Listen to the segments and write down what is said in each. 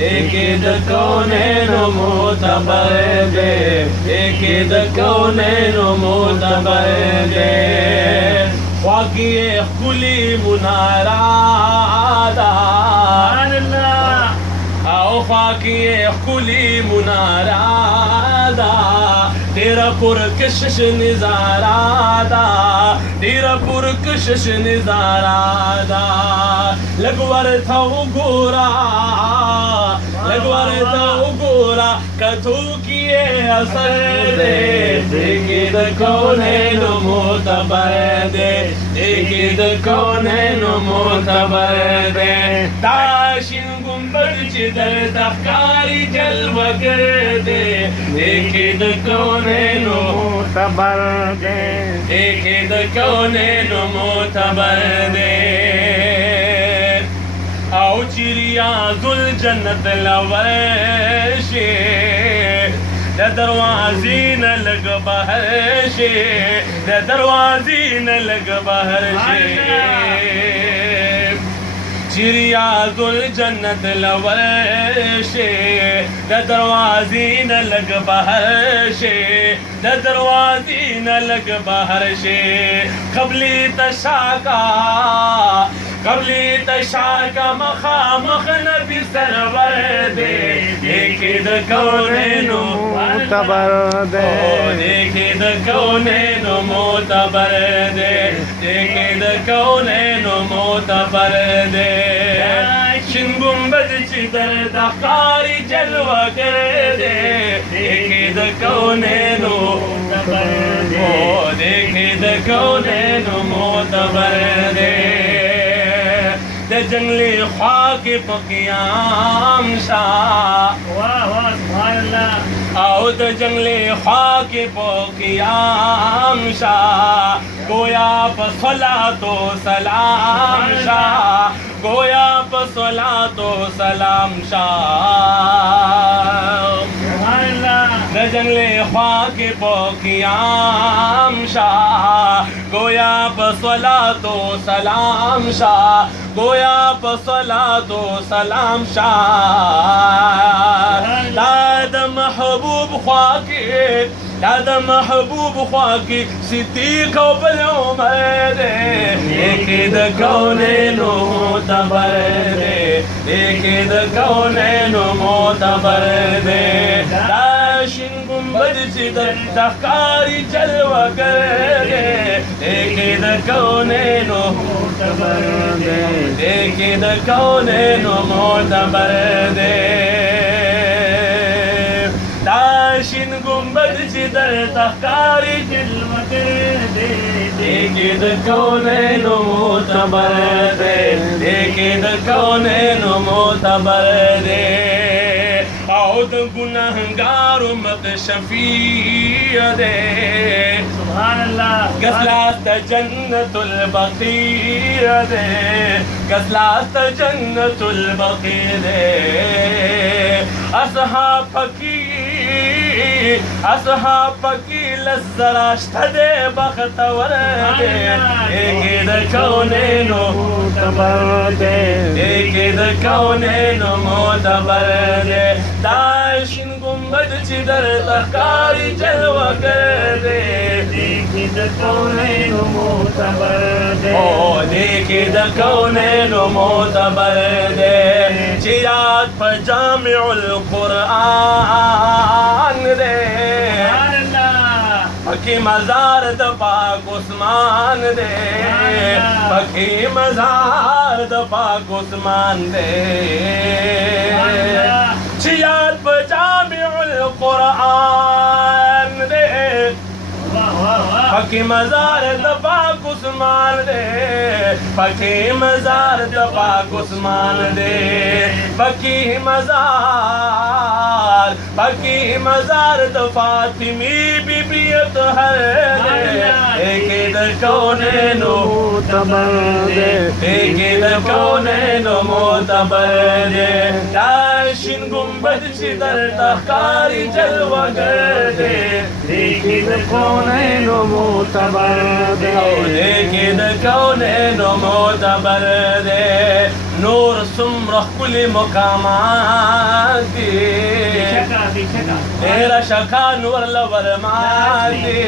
اكيد كونين معتبر اكيد كونين معتبر واقع كل منارادا او واقع كل منارادا تیرا پرکشش نظارہ دا تیرا پرکشش نظارہ دا لگور تھا گورا لگور تھا گورا کتو کیے اثر دے دیکھید کونین معتبر دے دیکھید کونین معتبر دے داشن گنبد چی در تخکاری جلوہ کر دے دیکھید کونین معتبر دے دیکھید کونین معتبر دے او چریاض الجنت لورشے دا دروازین لگ بہر شے دا دروازین لگ بہر شے چریاض الجنت لورشے دا دروازین لگ بہر شے دا دروازین لگ بہر شے قبلی تشاکا قبلی تشاکا مخامخ نبی سرور دے دیکھید کونین معتبر دے دیکھید کونین معتبر دے دیکھید کونین معتبر دے شن گنبد چی در دخاری جلوہ کر دے دیکھید کونین معتبر دے دیکھید کونین معتبر دے دے جنگلی خواہ کی پقیام شاہ سبحان اللہ او دے جنگلی خواہ کی پقیام شاہ گویا پصلاة و سلام شاہ گویا پصلاة و سلام شاہ دے جنگلی خواہ کی پقیام شاہ گویا پصلاة و سلام شاہ گویا پصلاة و سلام شاہ داد محبوب خواکی داد محبوب خواکی صدیق و بالعمر دیکھید کونین معتبر دے دیکھید کونین معتبر دے داشن گنبد چی در تخکاری جلوہ کر دے دیکھید کونین معتبر دے دیکھید کونین معتبر دے داشن گنبد چی در تخکاری جلوہ کر دے دیکھید کونین معتبر دے دیکھید کونین معتبر دے او د گناہگار امت شفیع دے سبحان اللہ گسلاست جنت البقیع دے گسلاست جنت البقیع دے اصحاب کی لزراشت دے بختور دے دیکھید کونین معتبر دے دیکھید کونین معتبر دے داشن گنبد چی در تخکاری جلوہ کر دے دیکھید کونین معتبر دے دیکھید کونین معتبر دے چیات پر جامع القرآن دے پکی مزار دا پاک عثمان دے پکی مزار دا پاک عثمان دے چیات پر جامع القرآن دے پکی مزار دا پاک عثمان دے پکی مزار دا پاک عثمان دے پکی مزار دا فاطمی بی بیت ہر دے دیکھید کونین معتبر دے دیکھید کونین معتبر دے داشن گنبد چی در تخکاری جلوہ کر دے دیکھید کونین معتبر دے دیکھید کونین معتبر دے نور سمرخ كل مقامات دي تیرا شکان ورلا ورمات دي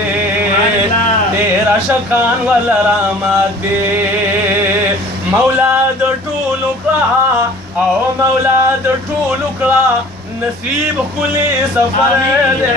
تیرا شکان ورلا رامات دي مولا د ټولو کړه او مولا د ټولو کړه نصیب کلی سفر دے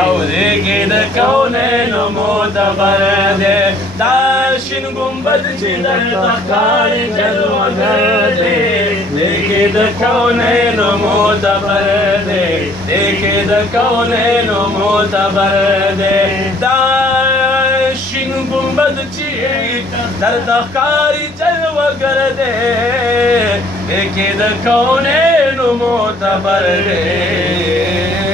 او دیگی د کونین معتبر دے داشن گنبد چی در تخکاری جلوگر دے دیگی د کونین معتبر دے دیگی د کونین معتبر دے داشن گنبد چی در تخکاری جلوگر دے دیگی د کونین معتبر دے